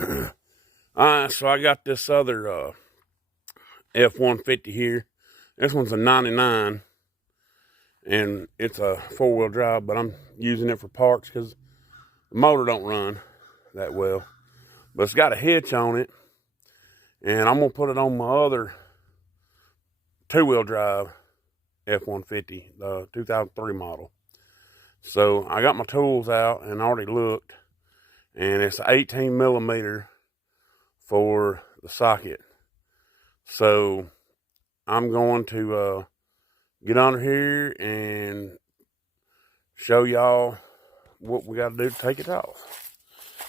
Alright, so I got this other F150 here. This one's a 99, and it's a 4-wheel drive, but I'm using it for parts because the motor don't run that well. But it's got a hitch on it, and I'm going to put it on my other 2-wheel drive F150, the 2003 model. So I got my tools out and already looked, and it's 18 millimeter for the socket. So I'm going to get under here and show y'all what we got to do to take it off.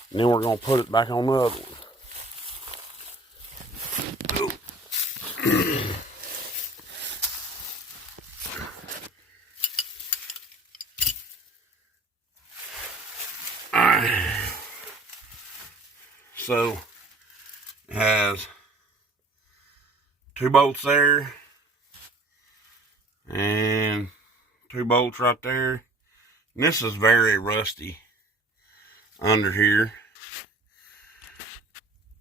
And then we're going to put it back on the other one. Alright. So it has 2 bolts there and 2 bolts right there. And this is very rusty under here.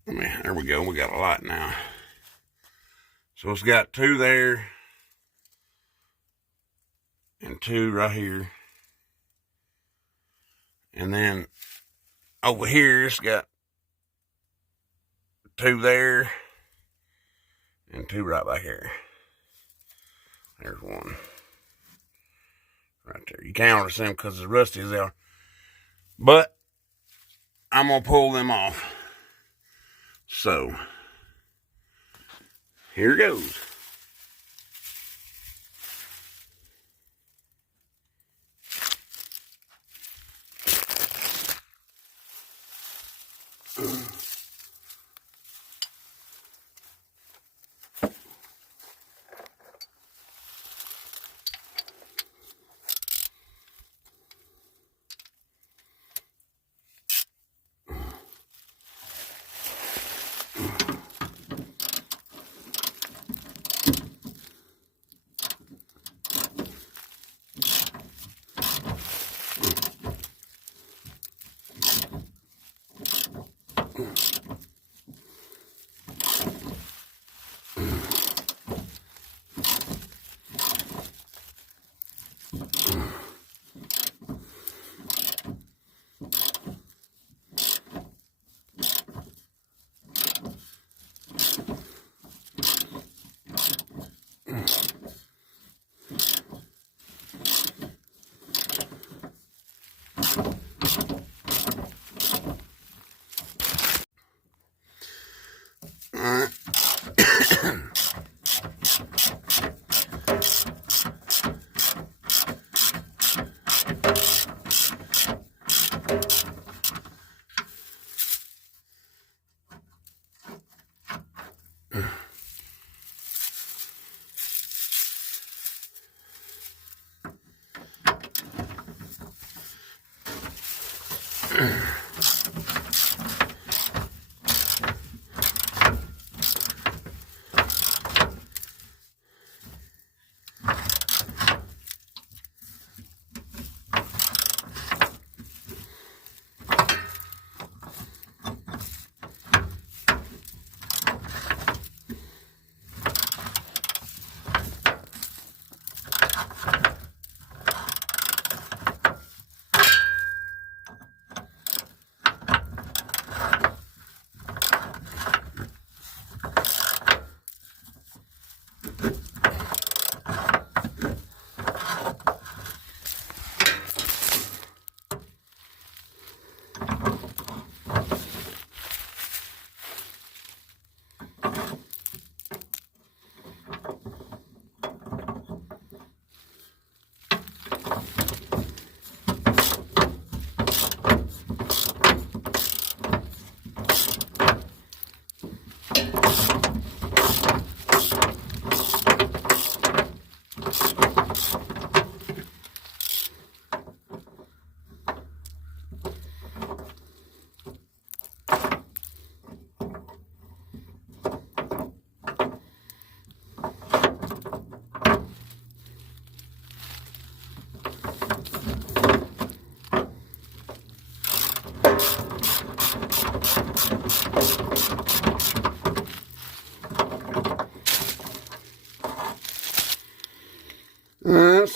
There we go. We got a light now. So it's got 2 there and 2 right here. And then over here it's got 2 there and 2 right back here. There's 1 right there. You can't already see them because as rusty as they are. But I'm going to pull them off. So here goes.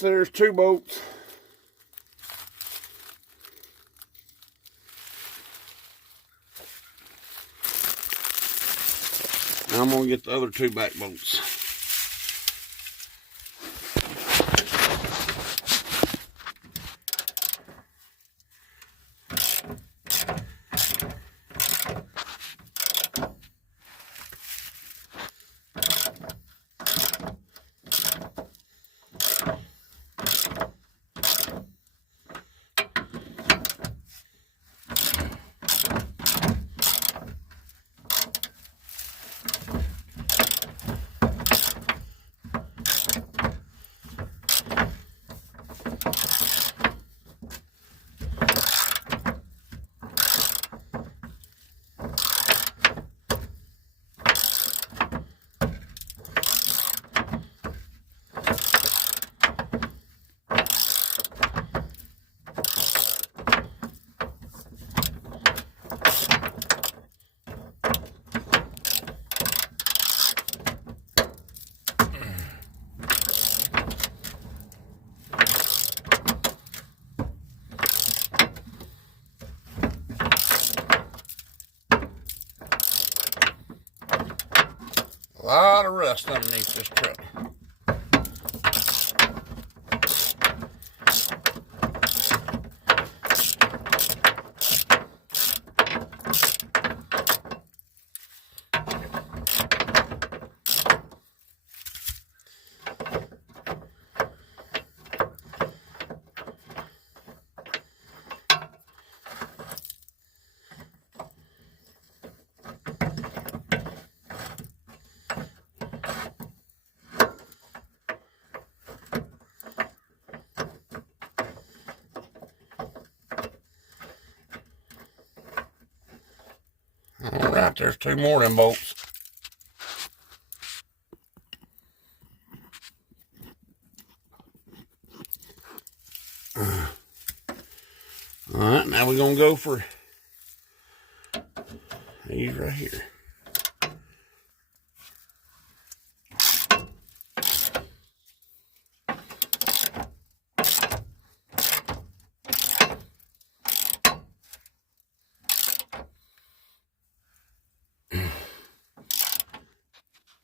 so there's 2 bolts. Now I'm gonna get the other 2 back bolts. A lot of rust underneath this truck. All right, there's 2 more of them bolts. All right, now we're gonna go for these right here.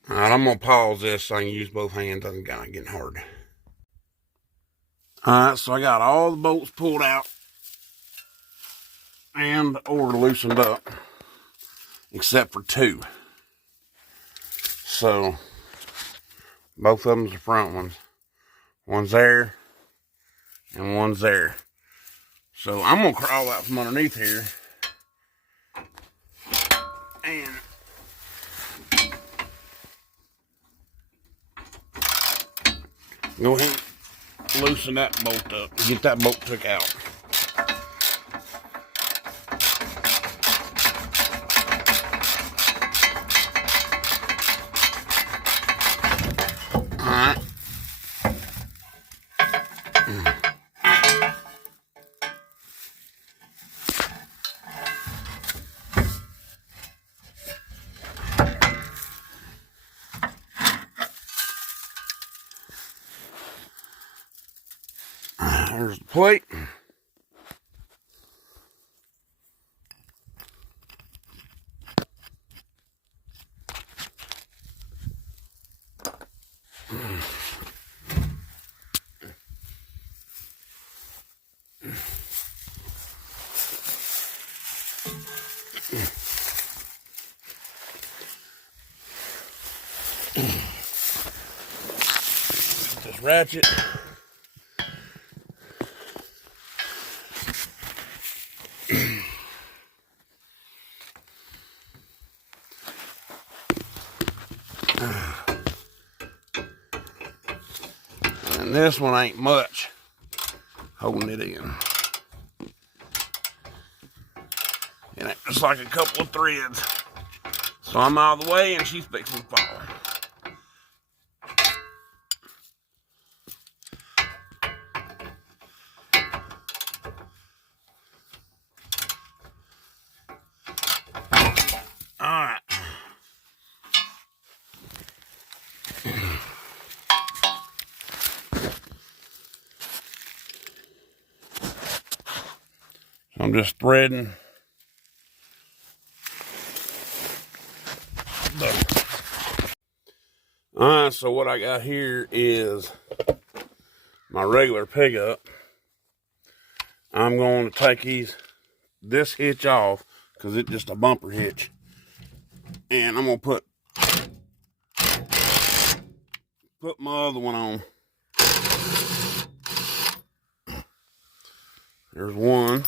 All right, I'm gonna pause this so I can use both hands. I'm kind of getting hard. All right, so I got all the bolts pulled out and or loosened up, except for 2. So both of them's the front ones. One's there and one's there. So I'm gonna crawl out from underneath here and go ahead and loosen that bolt up and get that bolt took out. Alright. There's the plate. This ratchet. And this one ain't much holding it in. And it's just like a couple of threads. So I'm out of the way and she's fixing to fall. Alright. I'm just threading Alright, so what I got here is my regular pickup. I'm going to take this hitch off because it's just a bumper hitch. And I'm going to put my other one on. There's one.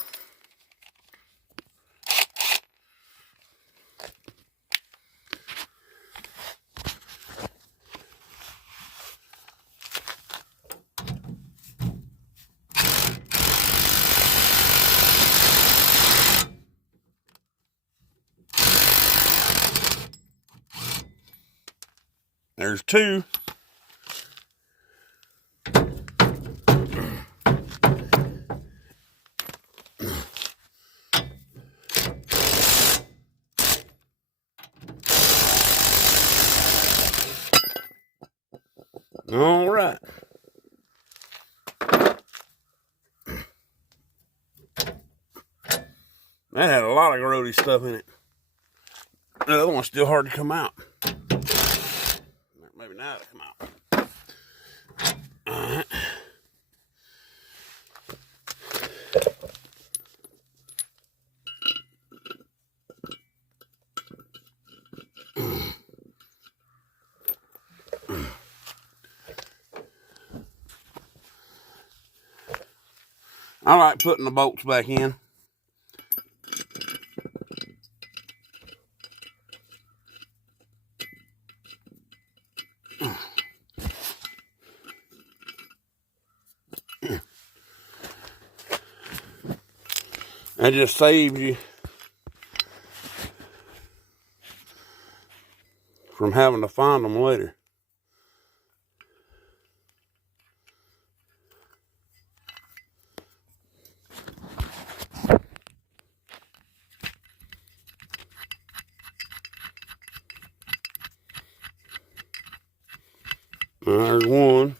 There's two. All right. That had a lot of grody stuff in it. The other one's still hard to come out. Maybe now it'll come out. All right. I like putting the bolts back in. That just saves you from having to find them later. There's one.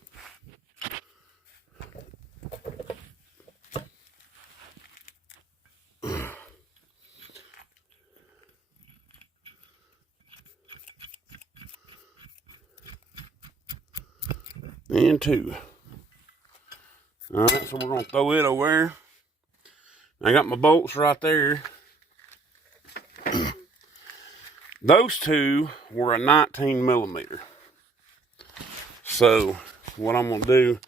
And two. All right, so we're gonna throw it over there. I got my bolts right there. Those two were a 19 millimeter. So what I'm gonna do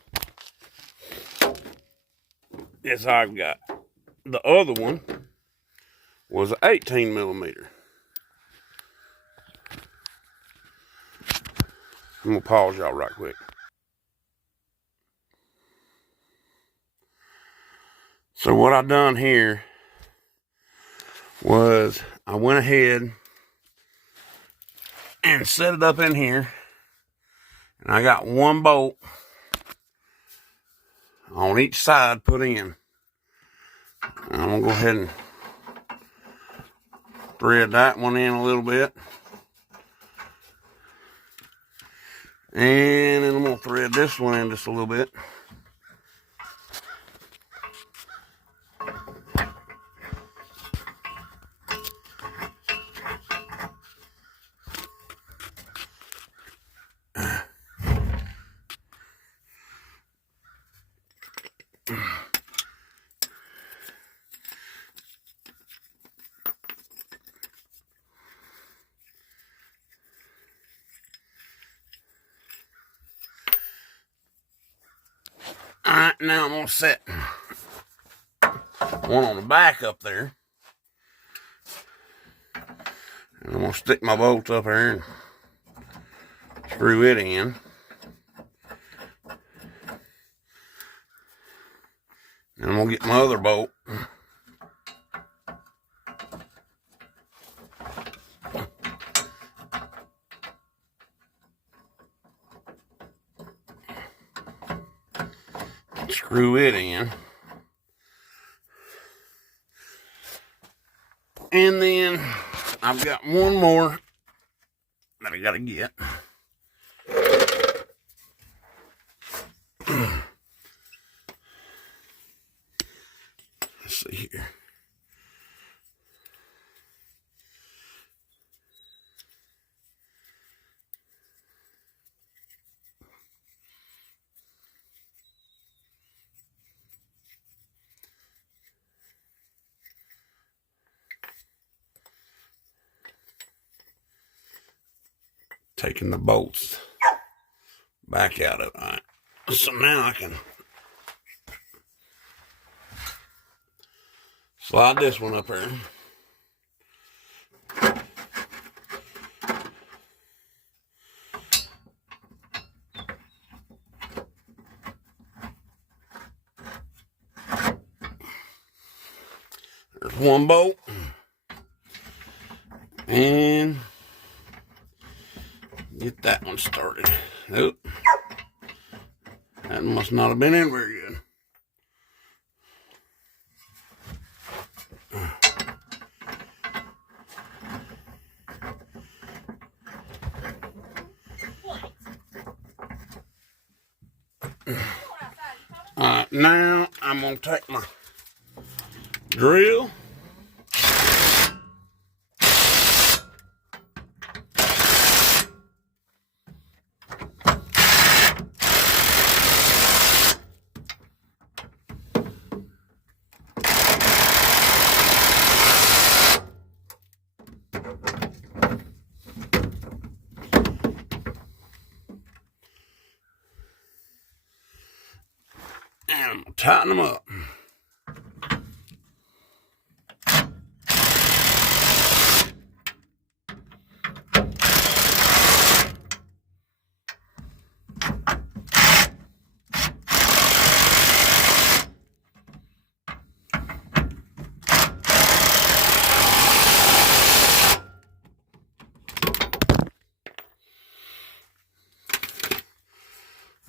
is I've got the other one was an 18 millimeter. I'm gonna pause y'all right quick. So what I done here was I went ahead and set it up in here, and I got one bolt on each side put in. And I'm gonna go ahead and thread that one in a little bit, and then I'm gonna thread this one in just a little bit. Alright, now I'm gonna set one on the back up there. And I'm gonna stick my bolts up there and screw it in. And I'm gonna get my other bolt. Screw it in. And then I've got one more that I gotta get. Let's see here. taking the bolts back out of it. All right. So now I can slide this one up here. There's one bolt. And get that one started. Nope. That must not have been in very good. Alright, now I'm going to take my drill. And I'm going to tighten them up.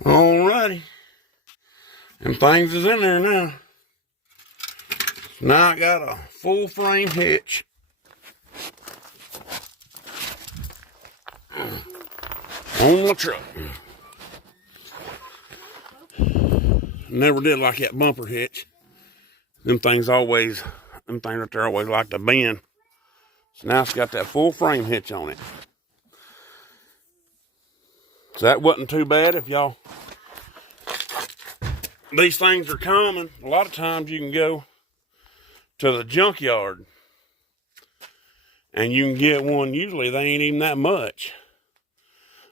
Alrighty. And things is in there now. Now I got a full frame hitch. On my truck. Never did like that bumper hitch. Them things right there always like to bend. So now it's got that full frame hitch on it. So that wasn't too bad if y'all. These things are common. A lot of times you can go to the junkyard and you can get one. Usually they ain't even that much.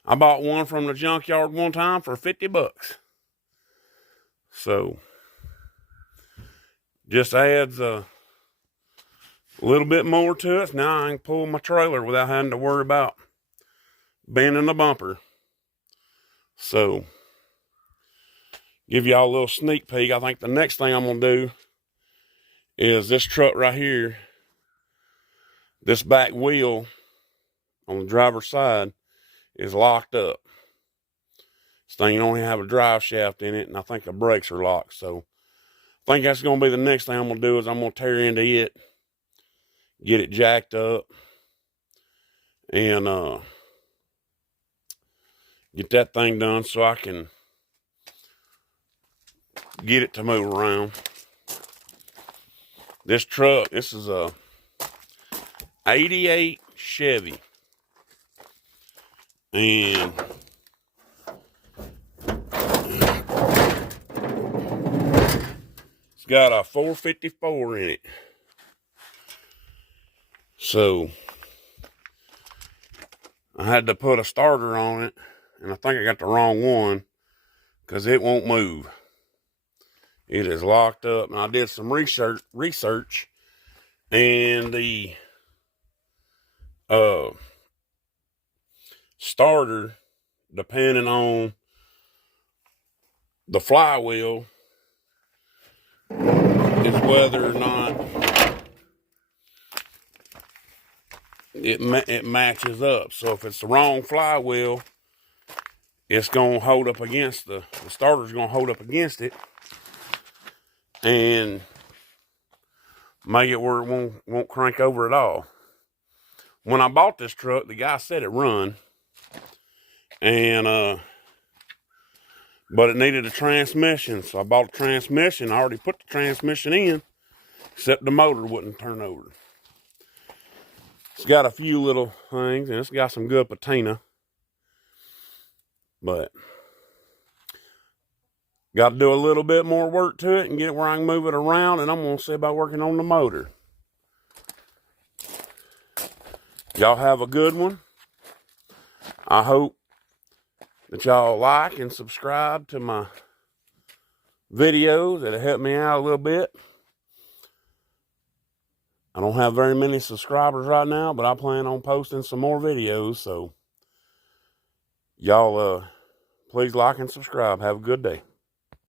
I bought one from the junkyard one time for 50 bucks. So just adds a little bit more to it. Now I can pull my trailer without having to worry about bending the bumper. So give y'all a little sneak peek. I think the next thing I'm going to do is this truck right here. This back wheel on the driver's side is locked up. This thing only have a drive shaft in it, and I think the brakes are locked. So I think that's going to be the next thing I'm going to do is I'm going to tear into it, get it jacked up, and get that thing done so I can get it to move around. This truck, this is a 88 Chevy. And it's got a 454 in it. So I had to put a starter on it, and I think I got the wrong one because it won't move. It is locked up. And I did some research, and the starter, depending on the flywheel, is whether or not it matches up. So if it's the wrong flywheel, it's going to hold up against the starter's going to hold up against it and make it where it won't crank over at all. When I bought this truck, the guy said it run, and but it needed a transmission, so I bought a transmission. I already put the transmission in, except the motor wouldn't turn over. It's got a few little things, and it's got some good patina, but got to do a little bit more work to it and get it where I can move it around, and I'm going to see about working on the motor. Y'all have a good one. I hope that y'all like and subscribe to my videos. That'll help me out a little bit. I don't have very many subscribers right now, but I plan on posting some more videos. So y'all please like and subscribe. Have a good day.